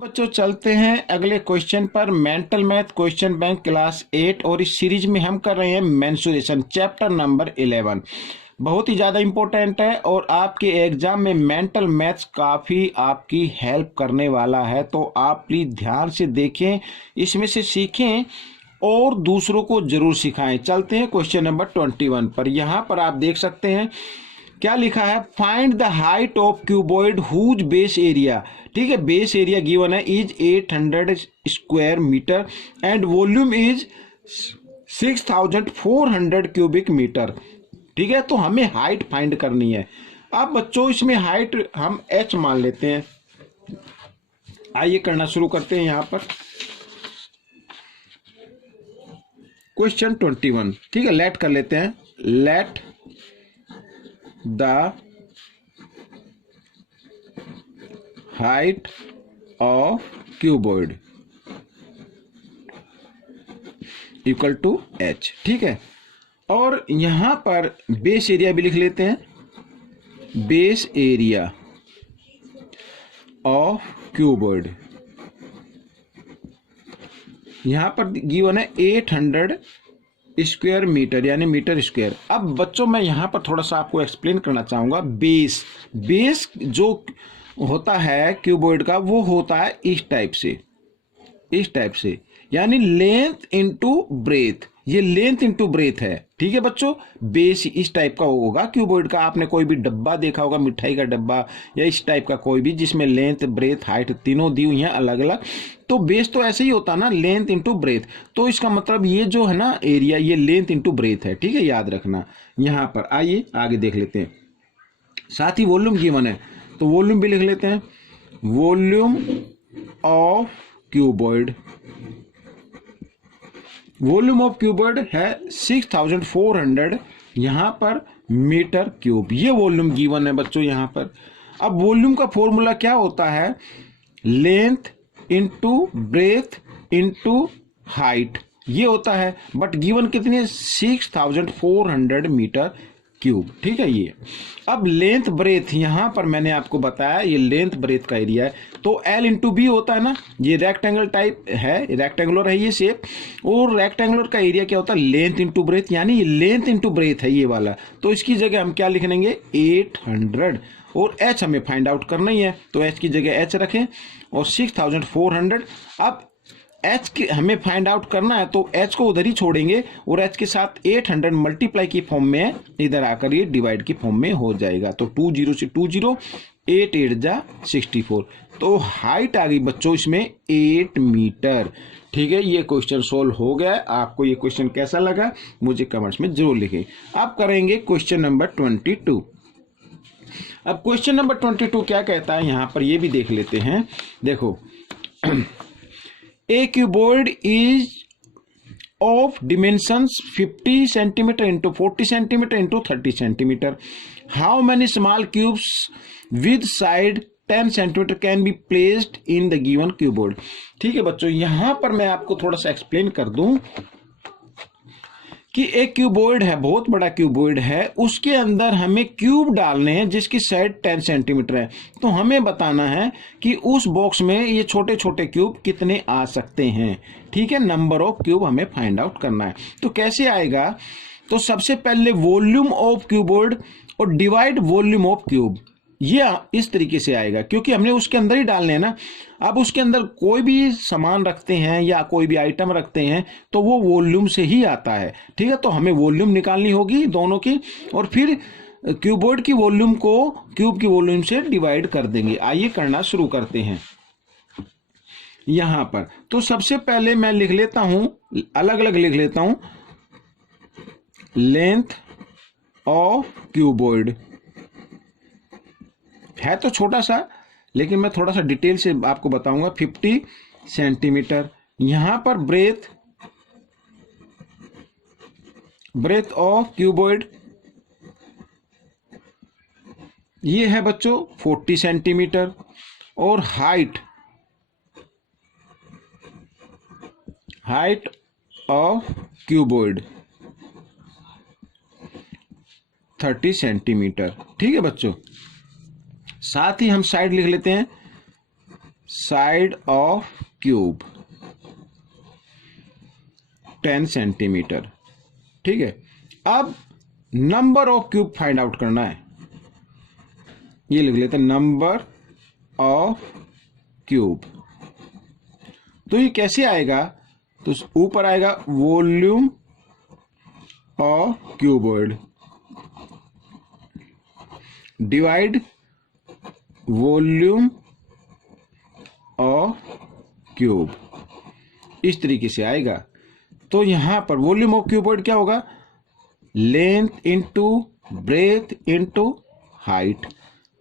बच्चों चलते हैं अगले क्वेश्चन पर। Mental math question bank class 8 और इस सीरीज में हम कर रहे हैं मेंसुरेशन चैप्टर नंबर 11। बहुत ही ज़्यादा इम्पोर्टेंट है और आपके एग्जाम में मेंटल मैथ्स काफ़ी आपकी हेल्प करने वाला है, तो आप प्लीज़ ध्यान से देखें, इसमें से सीखें और दूसरों को जरूर सिखाएं। चलते हैं क्वेश्चन नंबर 21 पर। यहाँ पर आप देख सकते हैं क्या लिखा है, find the height of cuboid whose base area. ठीक है, बेस एरिया गिवन है is 800 square metre and volume is 6400 cubic metre. ठीक है, तो हमें हाइट फाइंड करनी है। अब बच्चों इसमें हाइट हम h मान लेते हैं। आइए करना शुरू करते हैं। यहां पर क्वेश्चन 21, ठीक है, लेट कर लेते हैं। Let the height of cuboid equal to h। ठीक है, और यहां पर बेस एरिया भी लिख लेते हैं। बेस एरिया ऑफ क्यूबॉइड यहां पर गिवन है 800 स्क्वायर मीटर यानी मीटर स्क्वायर। अब बच्चों मैं यहां पर थोड़ा सा आपको एक्सप्लेन करना चाहूंगा। बेस जो होता है क्यूबॉइड का वो होता है इस टाइप से यानी लेंथ इनटू ब्रेथ। ये लेंथ इनटू ब्रेथ है। ठीक है बच्चों, बेस इस टाइप का होगा क्यूबॉइड का। आपने कोई भी डब्बा देखा होगा, मिठाई का डब्बा या इस टाइप का कोई भी, जिसमें लेंथ ब्रेथ हाइट तीनों दी हुई हैं अलग अलग, तो बेस तो ऐसे ही होता ना, लेंथ इनटू ब्रेथ। तो इसका मतलब ये जो है ना एरिया, ये लेंथ इनटू ब्रेथ है। ठीक है, याद रखना। यहां पर आइए आगे देख लेते हैं। साथ ही वॉल्यूम गिवन है तो वॉल्यूम भी लिख लेते हैं। Volume of cuboid, volume of cuboid है 6400 यहां पर मीटर क्यूब। ये वॉल्यूम गिवन है बच्चों यहां पर। अब वॉल्यूम का फॉर्मूला क्या होता है, length into breadth into height, ये होता है। बट गिवन कितनी है, 6400 मीटर क्यूब। ठीक है, ये अब लेंथ ब्रेथ यहां पर मैंने आपको बताया, ये लेंथ ब्रेथ का एरिया है, तो L इंटू बी होता है ना। ये रेक्टेंगल टाइप है, रेक्टेंगुलर है ये शेप, और रेक्टेंगुलर का एरिया क्या होता है, लेंथ इंटू ब्रेथ, यानी ये लेंथ इंटू ब्रेथ है ये वाला। तो इसकी जगह हम क्या लिख लेंगे, 800, और h हमें फाइंड आउट करना ही है, तो h की जगह h रखें और 6400। अब h की हमें फाइंड आउट करना है तो h को उधर ही छोड़ेंगे और h के साथ 800 मल्टीप्लाई की फॉर्म में इधर आकर ये डिवाइड की फॉर्म में हो जाएगा। तो 20 से 20, 8 8 जा 64, तो हाइट आ गई बच्चों इसमें 8 मीटर। ठीक है, ये क्वेश्चन सोल्व हो गया। आपको ये क्वेश्चन कैसा लगा मुझे कमेंट्स में जरूर लिखें। अब करेंगे क्वेश्चन नंबर 22। अब क्वेश्चन नंबर 22 क्या कहता है यहां पर, ये भी देख लेते हैं। देखो, A cuboid is of dimensions 50 centimeter into 40 centimeter into 30 centimeter. How many small cubes with side 10 centimeter can be placed in the given cuboid? ठीक है बच्चों, यहां पर मैं आपको थोड़ा सा एक्सप्लेन कर दूं कि एक क्यूबॉइड है, बहुत बड़ा क्यूबॉइड है, उसके अंदर हमें क्यूब डालने हैं जिसकी साइड 10 सेंटीमीटर है। तो हमें बताना है कि उस बॉक्स में ये छोटे छोटे क्यूब कितने आ सकते हैं। ठीक है, नंबर ऑफ क्यूब हमें फाइंड आउट करना है। तो कैसे आएगा, तो सबसे पहले वॉल्यूम ऑफ क्यूबॉइड और डिवाइड वॉल्यूम ऑफ क्यूब, ये इस तरीके से आएगा क्योंकि हमने उसके अंदर ही डालने हैं ना। अब उसके अंदर कोई भी सामान रखते हैं या कोई भी आइटम रखते हैं तो वो वॉल्यूम से ही आता है। ठीक है, तो हमें वॉल्यूम निकालनी होगी दोनों की, और फिर क्यूबॉइड की वॉल्यूम को क्यूब की वॉल्यूम से डिवाइड कर देंगे। आइए करना शुरू करते हैं यहां पर। तो सबसे पहले मैं लिख लेता हूं, अलग अलग लिख लेता हूं, लेंथ ऑफ क्यूबॉइड है तो छोटा सा, लेकिन मैं थोड़ा सा डिटेल से आपको बताऊंगा। 50 सेंटीमीटर। यहां पर ब्रेथ ऑफ क्यूबॉइड ये है बच्चों 40 सेंटीमीटर, और हाइट ऑफ क्यूबॉइड 30 सेंटीमीटर। ठीक है बच्चों, साथ ही हम साइड लिख लेते हैं साइड ऑफ क्यूब 10 सेंटीमीटर। ठीक है, अब number of cube find out करना है। ये लिख लेते हैं नंबर ऑफ क्यूब। तो ये कैसे आएगा, तो ऊपर आएगा volume of cuboid divide volume of cube, इस तरीके से आएगा। तो यहां पर वॉल्यूम ऑफ क्यूबॉइड क्या होगा, length into breadth into height.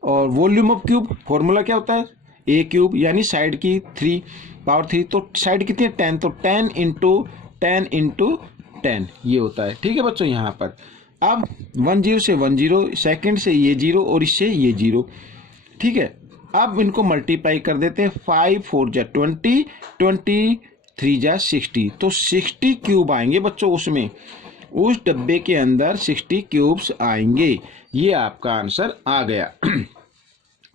और वॉल्यूम ऑफ क्यूब फॉर्मूला क्या होता है, ए क्यूब, यानी साइड की 3 पावर 3, तो साइड कितनी है 10, तो 10 इंटू 10 इंटू 10 ये होता है। ठीक है बच्चों, यहाँ पर अब 10 से 10, सेकंड से ये 0 और इससे ये 0। ठीक है, अब इनको मल्टीप्लाई कर देते हैं। 5 4 जा 20, 23 जा 60, तो 60 क्यूब आएंगे बच्चों उसमें, उस डब्बे के अंदर 60 क्यूब्स आएंगे। ये आपका आंसर आ गया।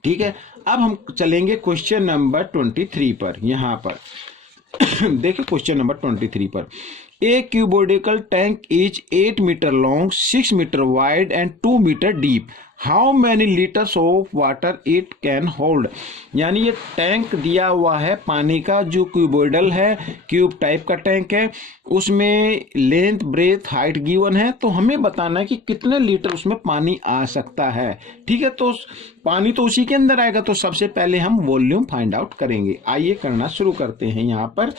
ठीक है, अब हम चलेंगे क्वेश्चन नंबर 23 पर। यहां पर देखिए क्वेश्चन नंबर 23 पर, a cuboidal tank is 8 metre long, 6 metre wide and 2 metre deep. How many litres of water it can hold. यानी ये टैंक दिया हुआ है पानी का, जो क्यूबोइडल है, क्यूब टाइप का टैंक है, उसमें लेंथ ब्रेथ हाइट गिवन है। तो हमें बताना है कि कितने लीटर उसमें पानी आ सकता है। ठीक है, तो पानी तो उसी के अंदर आएगा, तो सबसे पहले हम वॉल्यूम फाइंड आउट करेंगे। आइए करना शुरू करते हैं यहाँ पर।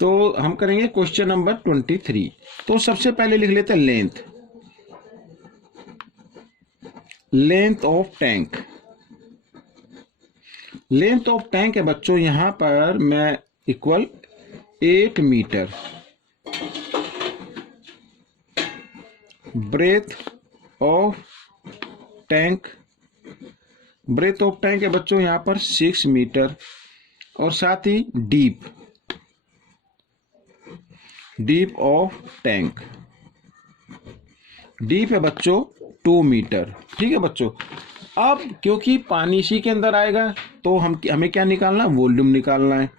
तो हम करेंगे क्वेश्चन नंबर 23। तो सबसे पहले लिख लेते हैं length of tank. Length of tank है बच्चों यहां पर मैं equal 8 metre. Breadth of tank है बच्चों यहां पर 6 मीटर, और साथ ही डीप ऑफ टैंक, डीप है बच्चों 2 मीटर। ठीक है बच्चों, अब क्योंकि पानी इसी के अंदर आएगा, तो हमें क्या निकालना है, वॉल्यूम निकालना है।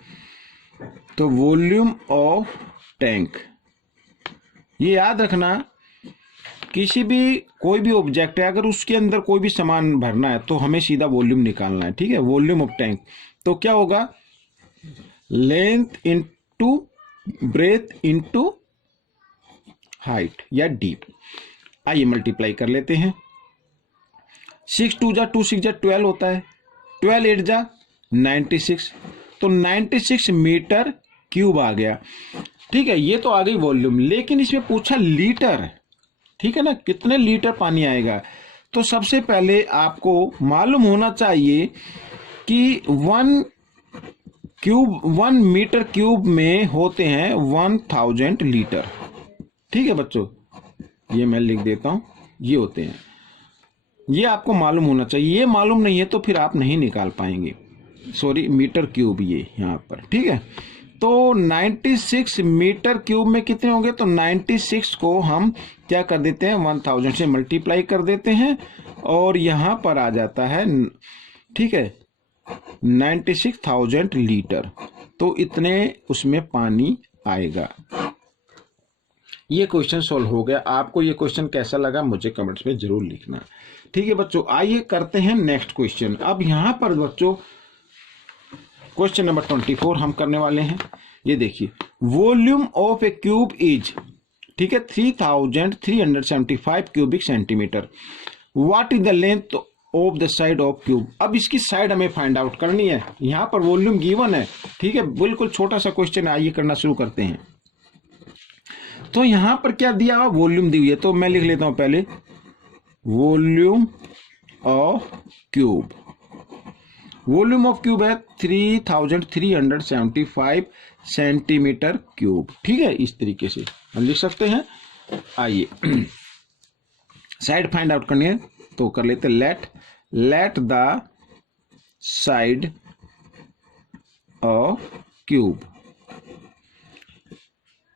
तो वॉल्यूम ऑफ टैंक, ये याद रखना, किसी भी कोई भी ऑब्जेक्ट है, अगर उसके अंदर कोई भी सामान भरना है तो हमें सीधा वॉल्यूम निकालना है। ठीक है, वॉल्यूम ऑफ टैंक तो क्या होगा, length into breadth into height या डीप। आइए मल्टीप्लाई कर लेते हैं। 6 2 जा 2 6 जा 12 होता है, 12 8 जा 96, तो 96 मीटर क्यूब आ गया। ठीक है, ये तो आ गई वॉल्यूम, लेकिन इसमें पूछा लीटर। ठीक है ना, कितने लीटर पानी आएगा। तो सबसे पहले आपको मालूम होना चाहिए कि 1 मीटर क्यूब में होते हैं 1000 लीटर। ठीक है बच्चों, ये मैं लिख देता हूं, ये होते हैं, ये आपको मालूम होना चाहिए। ये मालूम नहीं है तो फिर आप नहीं निकाल पाएंगे। सॉरी, मीटर क्यूब ये यहां पर। ठीक है, तो 96 मीटर क्यूब में कितने होंगे, तो 96 को हम क्या कर देते हैं, 1000 से मल्टीप्लाई कर देते हैं, और यहां पर आ जाता है, ठीक है, 96,000 लीटर। तो इतने उसमें पानी आएगा। ये क्वेश्चन सॉल्व हो गया। आपको ये क्वेश्चन कैसा लगा मुझे कमेंट्स में जरूर लिखना। ठीक है बच्चों, आइए करते हैं नेक्स्ट क्वेश्चन। अब यहां पर बच्चों क्वेश्चन नंबर 24 हम करने वाले हैं। ये देखिए, volume of A cube is, ठीक है, 3375 cubic centimetre. What is the length of the side of cube. अब इसकी साइड हमें फाइंड आउट करनी है। यहां पर वॉल्यूम गिवन है। ठीक है, बिल्कुल छोटा सा क्वेश्चन है। आइए करना शुरू करते हैं। तो यहां पर क्या दिया हुआ, वॉल्यूम दी हुई है, तो मैं लिख लेता हूं पहले volume of cube. Volume of cube है 3375 सेंटीमीटर क्यूब। ठीक है, इस तरीके से हम लिख सकते हैं। आइए साइड फाइंड आउट करनी है, तो कर लेते let the side of cube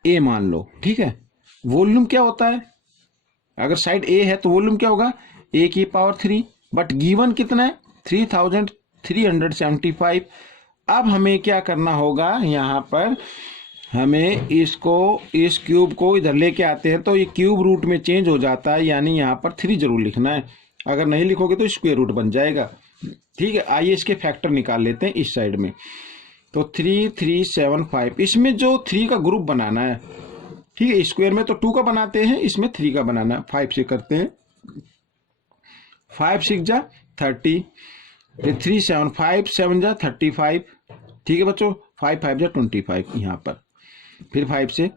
a मान लो। ठीक है, वॉल्यूम क्या होता है, अगर साइड ए है तो वॉल्यूम क्या होगा a की पावर 3, बट गिवन कितना है 3375। अब हमें क्या करना होगा, यहाँ पर हमें इसको इस क्यूब को इधर लेके आते हैं तो ये क्यूब रूट में चेंज हो जाता है, यानी यहाँ पर 3 जरूर लिखना है, अगर नहीं लिखोगे तो स्क्वायर रूट बन जाएगा। ठीक है, आइए इसके फैक्टर निकाल लेते हैं इस साइड में। तो 3375, इसमें जो 3 का ग्रुप बनाना है, ठीक है, स्क्वायर में तो 2 का बनाते हैं, इसमें 3 का बनाना है। 5 से करते हैं, 5 6 जा 30, फिर 3 7 5 7 जा 35। ठीक है बच्चों, 5 5 जा 25 यहाँ पर, फिर 5 से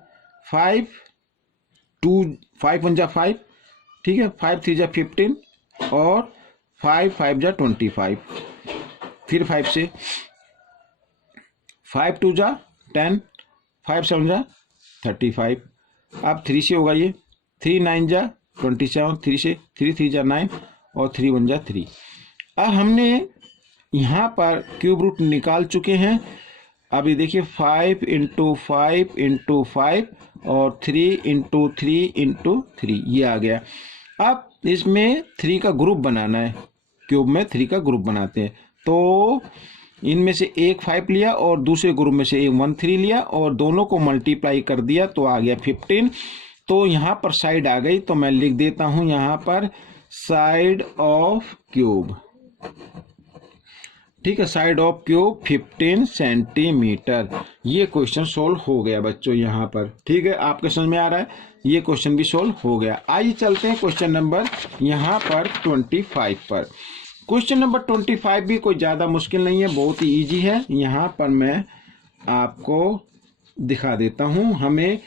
5 2 5 1 जा 5, ठीक है, 5 3 जा 15 और 5 5 जा 25, फिर 5 से 5 2 जा 10, 5 7 जा 35। अब 3 से होगा ये 3 9 जा 27, 3 से 3 3 जा 9 और 3 1 जा 3। अब हमने यहाँ पर क्यूब रूट निकाल चुके हैं। अभी देखिए 5 × 5 × 5 और 3 × 3 × 3 ये आ गया। अब इसमें 3 का ग्रुप बनाना है, क्यूब में 3 का ग्रुप बनाते हैं, तो इनमें से एक 5 लिया और दूसरे ग्रुप में से एक 1 3 लिया और दोनों को मल्टीप्लाई कर दिया तो आ गया 15। तो यहाँ पर साइड आ गई, तो मैं लिख देता हूँ यहाँ पर साइड ऑफ क्यूब। ठीक है, साइड ऑफ क्यूब 15 सेंटीमीटर। ये क्वेश्चन सोल्व हो गया बच्चों यहाँ पर। ठीक है, आपके समझ में आ रहा है, ये क्वेश्चन भी सोल्व हो गया। आइए चलते हैं क्वेश्चन नंबर यहाँ पर 25 पर। क्वेश्चन नंबर 25 भी कोई ज़्यादा मुश्किल नहीं है, बहुत ही इजी है। यहाँ पर मैं आपको दिखा देता हूँ, हमें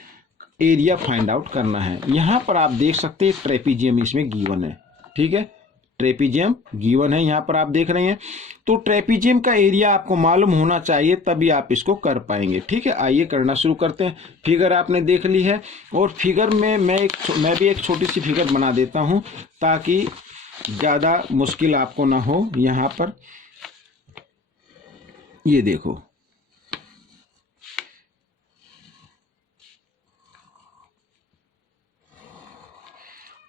एरिया फाइंड आउट करना है। यहाँ पर आप देख सकते हैं ट्रेपीजियम इसमें गिवन है। ठीक है, ट्रेपीजियम गिवन है, यहाँ पर आप देख रहे हैं। तो ट्रेपीजियम का एरिया आपको मालूम होना चाहिए, तभी आप इसको कर पाएंगे। ठीक है, आइए करना शुरू करते हैं। फिगर आपने देख ली है और फिगर में मैं भी एक छोटी सी फिगर बना देता हूँ ताकि ज़्यादा मुश्किल आपको ना हो। यहाँ पर ये देखो,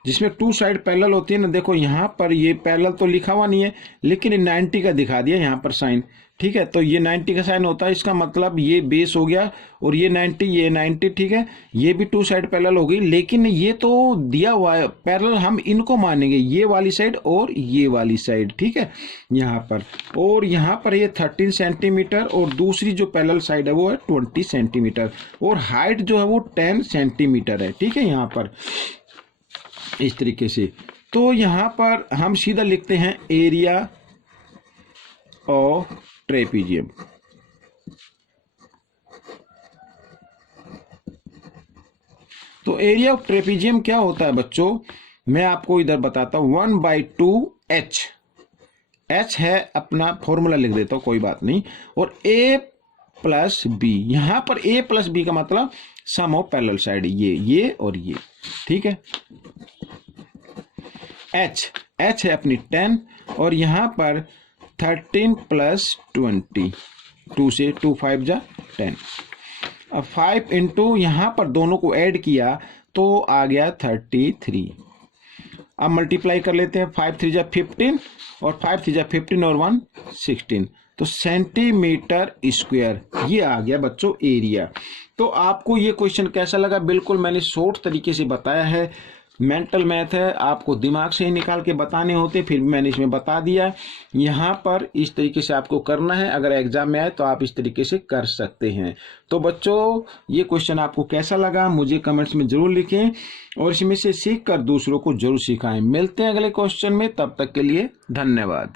जिसमें 2 साइड पैरेलल होती है ना। देखो यहाँ पर ये पैरेलल तो लिखा हुआ नहीं है, लेकिन 90 का दिखा दिया यहाँ पर साइन। ठीक है, तो ये 90 का साइन होता है, इसका मतलब ये बेस हो गया और ये 90 ये 90। ठीक है, ये भी 2 साइड पैरेलल हो गई, लेकिन ये तो दिया हुआ है पैरेलल, हम इनको मानेंगे, ये वाली साइड और ये वाली साइड। ठीक है, यहाँ पर और यहाँ पर ये 13 सेंटीमीटर और दूसरी जो पैरेलल साइड है वो है 20 सेंटीमीटर और हाइट जो है वो 10 सेंटीमीटर है। ठीक है, यहाँ पर इस तरीके से। तो यहाँ पर हम सीधा लिखते हैं एरिया ऑफ ट्रेपीजियम। तो एरिया ऑफ ट्रेपीजियम क्या होता है बच्चों, मैं आपको इधर बताता हूं। 1/2 H है अपना फॉर्मूला, लिख देता हूं, कोई बात नहीं। और A + B, यहां पर A + B का मतलब सम ऑफ पैरेलल साइड, ये और ये। ठीक है, H है अपनी 10 और यहाँ पर 13 + 20, 2 से 2 5 जा 10। अब 5 × यहाँ पर दोनों को ऐड किया तो आ गया 33। अब मल्टीप्लाई कर लेते हैं, 5 3 जा 15 और 5 3 जा 15 और 1 16, तो सेंटीमीटर स्क्वायर ये आ गया बच्चों एरिया। तो आपको ये क्वेश्चन कैसा लगा, बिल्कुल मैंने शॉर्ट तरीके से बताया है। मेंटल मैथ है, आपको दिमाग से ही निकाल के बताने होते, फिर भी मैंने इसमें बता दिया। यहाँ पर इस तरीके से आपको करना है, अगर एग्जाम में आए तो आप इस तरीके से कर सकते हैं। तो बच्चों ये क्वेश्चन आपको कैसा लगा मुझे कमेंट्स में जरूर लिखें और इसमें से सीख कर दूसरों को जरूर सिखाएं। मिलते हैं अगले क्वेश्चन में, तब तक के लिए धन्यवाद।